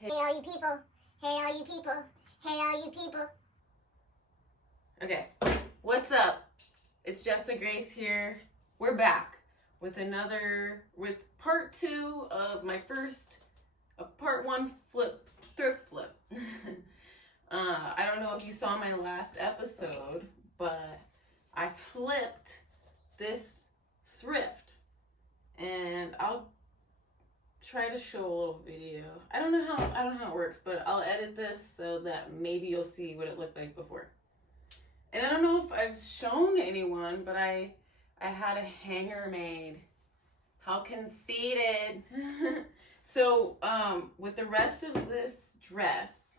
Hey all you people. Hey all you people. Hey all you people. Okay, what's up? It's Jessa Grace here. We're back with part 2 of my part 1 thrift flip. I don't know if you saw my last episode, but I flipped this thrift, and I'll try to show a little video. I don't know how it works, but I'll edit this so that maybe you'll see what it looked like before. And I don't know if I've shown anyone, but I had a hanger made. How conceited. So with the rest of this dress,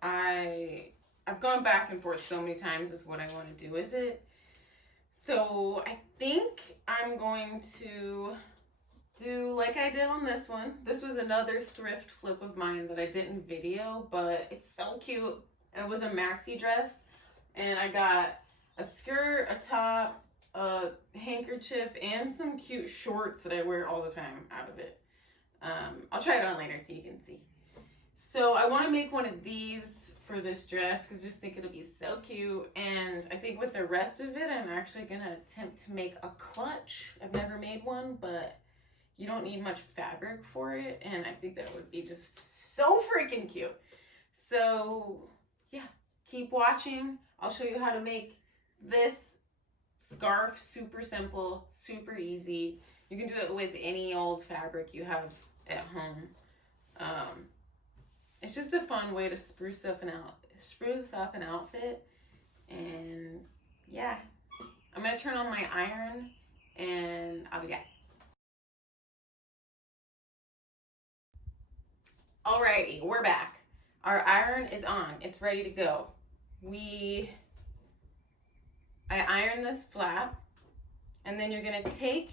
I've gone back and forth so many times with what I want to do with it. So I think I'm going to do like I did on this one. This was another thrift flip of mine that I didn't video, but it's so cute. It was a maxi dress, and I got a skirt, a top, a handkerchief, and some cute shorts that I wear all the time out of it. I'll try it on later so you can see. So I want to make one of these for this dress because I just think it'll be so cute. And I think with the rest of it, I'm actually going to attempt to make a clutch. I've never made one, but you don't need much fabric for it. And I think that would be just so freaking cute. So yeah, keep watching. I'll show you how to make this scarf. Super simple, super easy. You can do it with any old fabric you have at home. It's just a fun way to spruce up an outfit. And yeah, I'm gonna turn on my iron and I'll be back. Alrighty, we're back. Our iron is on. It's ready to go. I iron this flat, and then you're gonna you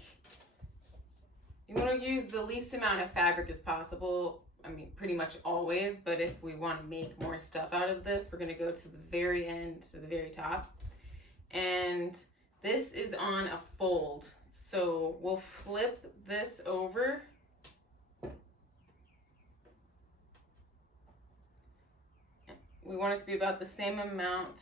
wanna use the least amount of fabric as possible. I mean, pretty much always, but if we want to make more stuff out of this, we're gonna go to the very end, to the very top. And this is on a fold. So we'll flip this over. We want it to be about the same amount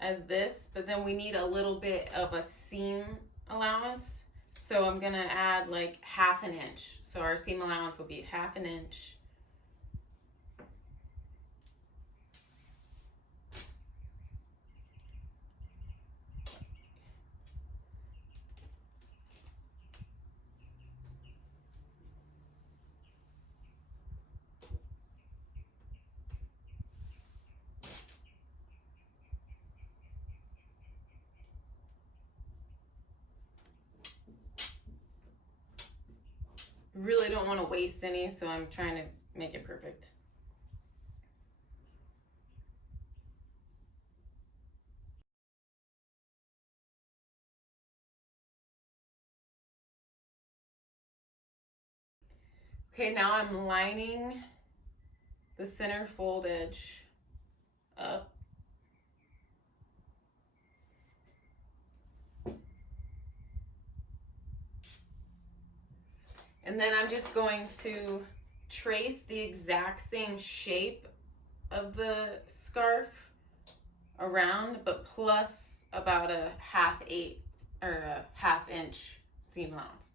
as this, but then we need a little bit of a seam allowance. So I'm gonna add like 1/2 inch. So our seam allowance will be 1/2 inch. Really don't want to waste any, so I'm trying to make it perfect. Okay, now I'm lining the center fold edge up. And then I'm just going to trace the exact same shape of the scarf around, but plus about a 1/2 inch seam allowance.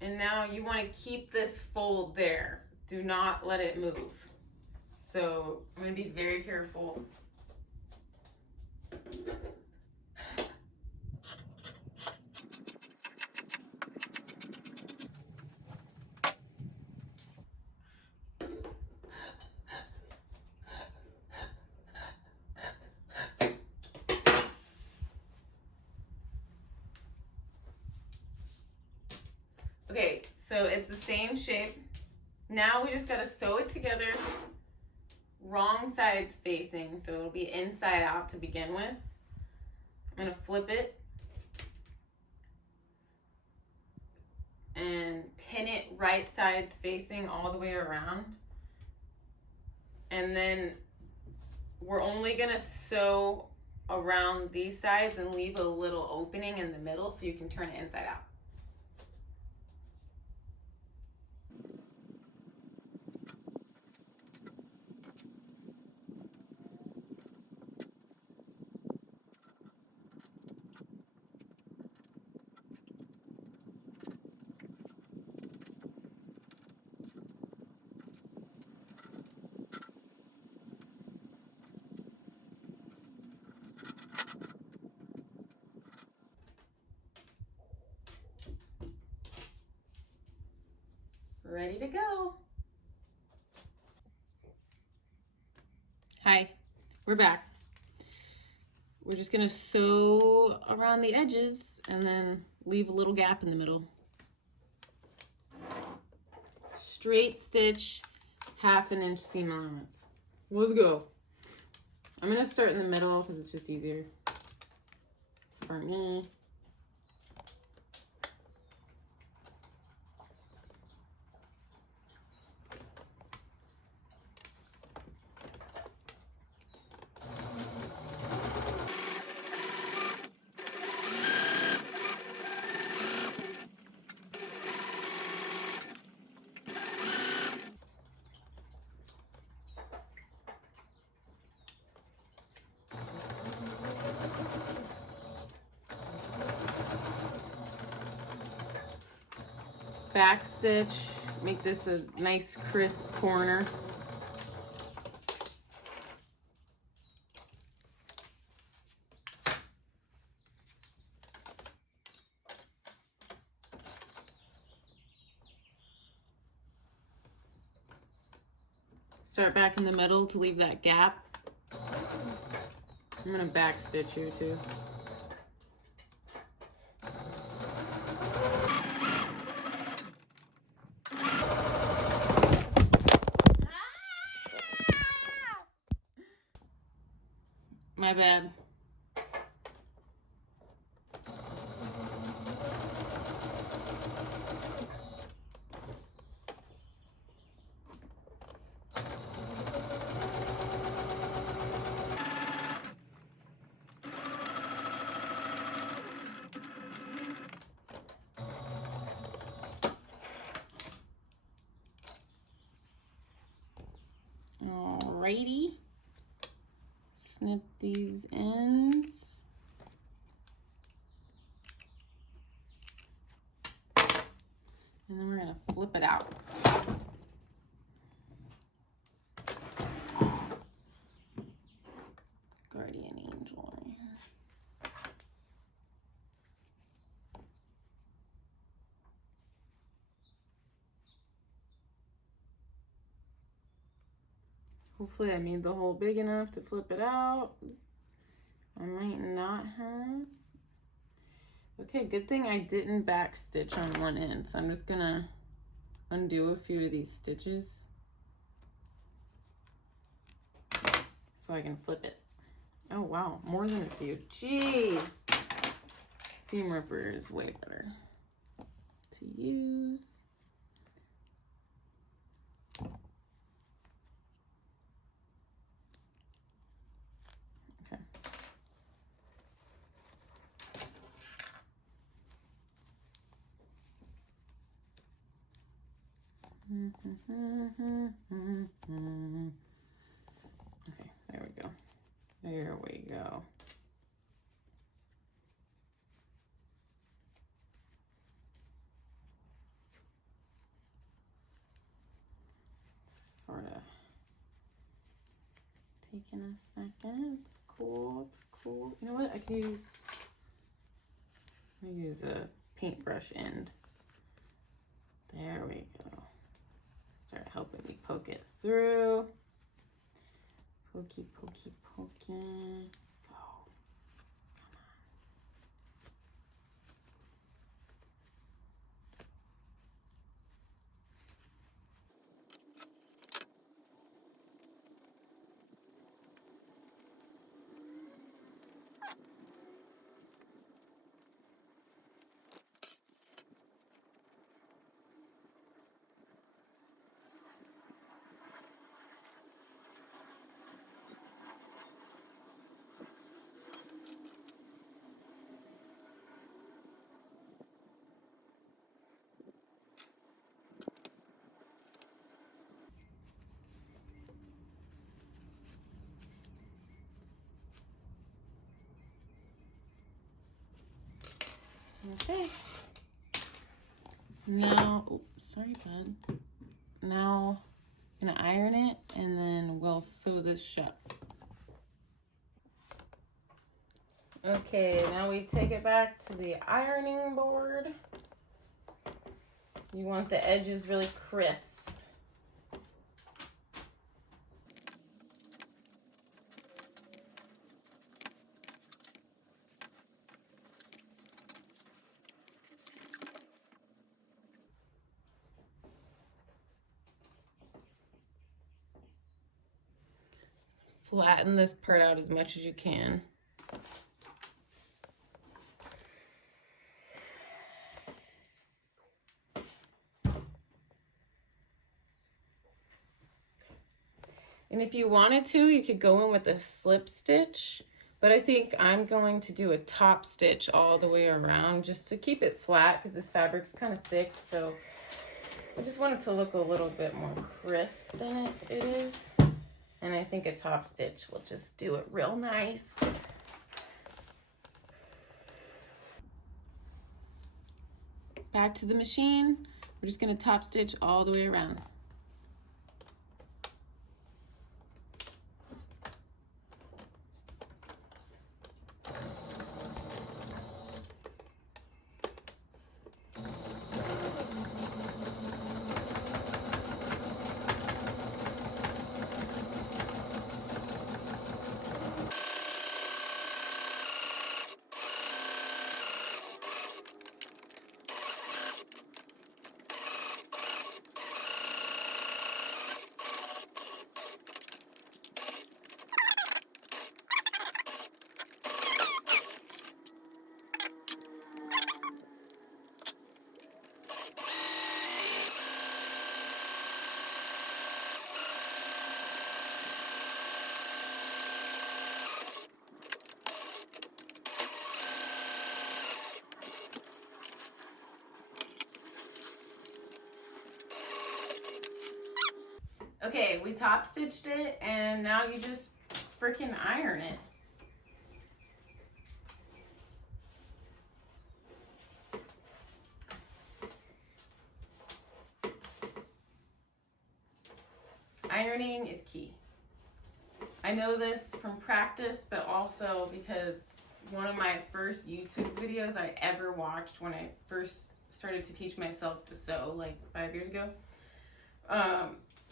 And now you want to keep this fold there. Do not let it move. So I'm going to be very careful. Okay, so it's the same shape. Now we just gotta sew it together wrong sides facing, so it'll be inside out to begin with. I'm gonna flip it and pin it right sides facing all the way around. And then we're only gonna sew around these sides and leave a little opening in the middle so you can turn it inside out. Ready to go. Hi, we're back. We're just gonna sew around the edges and then leave a little gap in the middle. Straight stitch, 1/2 inch seam allowance. Let's go. I'm gonna start in the middle because it's just easier for me. Back stitch, make this a nice crisp corner. Start back in the middle to leave that gap. I'm gonna back stitch here too. My bad. Alrighty. Snip these ends. And then we're gonna flip it out. Guardian angel right here. Hopefully I made the hole big enough to flip it out. I might not have. Okay, good thing I didn't back stitch on one end. So I'm just gonna undo a few of these stitches so I can flip it. Oh wow, more than a few. Jeez. Seam ripper is way better to use. Okay, there we go. There we go. Sort of taking a second. Cool, it's cool. You know what? I could use a paintbrush end. There we go. Start helping me poke it through. Pokey, pokey, pokey. Go. Okay. Now, oops, sorry, bud. Now, I'm gonna iron it, and then we'll sew this shut. Okay, now we take it back to the ironing board. You want the edges really crisp. Flatten this part out as much as you can. And if you wanted to, you could go in with a slip stitch, but I think I'm going to do a top stitch all the way around just to keep it flat because this fabric's kind of thick, so I just want it to look a little bit more crisp than it is. And I think a top stitch will just do it real nice. Back to the machine. We're just gonna top stitch all the way around. Okay, we top stitched it, and now you just freaking iron it. Ironing is key. I know this from practice, but also because one of my first YouTube videos I ever watched when I first started to teach myself to sew, like 5 years ago,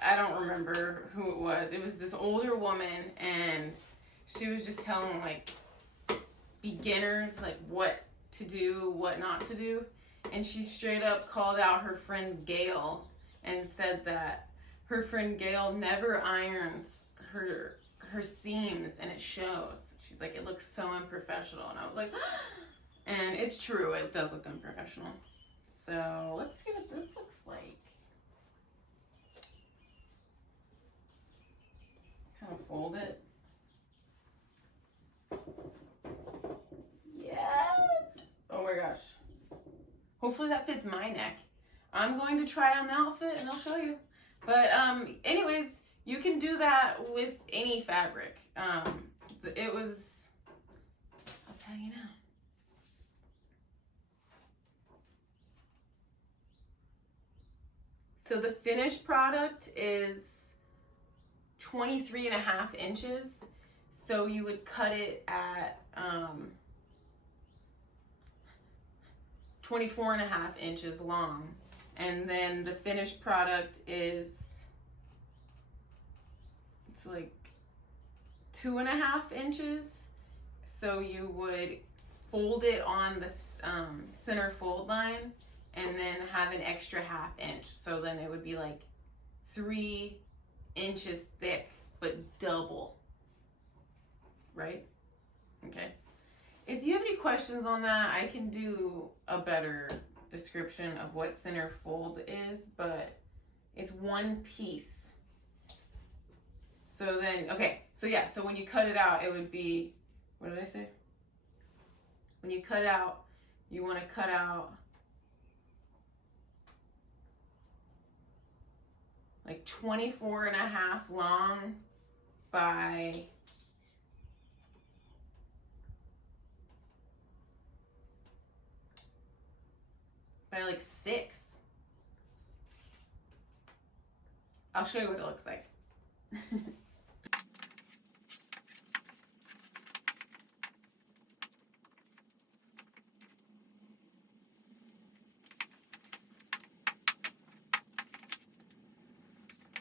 I don't remember who it was. It was this older woman, and she was just telling like beginners like what to do, what not to do. And she straight up called out her friend Gail and said that her friend Gail never irons her seams, and it shows. She's like, it looks so unprofessional. And I was like, and it's true, it does look unprofessional. So let's see what this looks like. Kind of fold it. Yes! Oh my gosh. Hopefully that fits my neck. I'm going to try on the outfit and I'll show you. But anyways, you can do that with any fabric. It was, I'll tell you now. So the finished product is 23.5 inches. So you would cut it at 24.5 inches long. And then the finished product is, it's like 2.5 inches. So you would fold it on the center fold line and then have an extra 1/2 inch. So then it would be like 3 inches thick, but double, right? Okay. If you have any questions on that, I can do a better description of what center fold is, but it's one piece. So then, okay, so yeah, so when you cut it out, it would be, what did I say? When you cut out, you want to cut out like 24.5 long by by like 6. I'll show you what it looks like.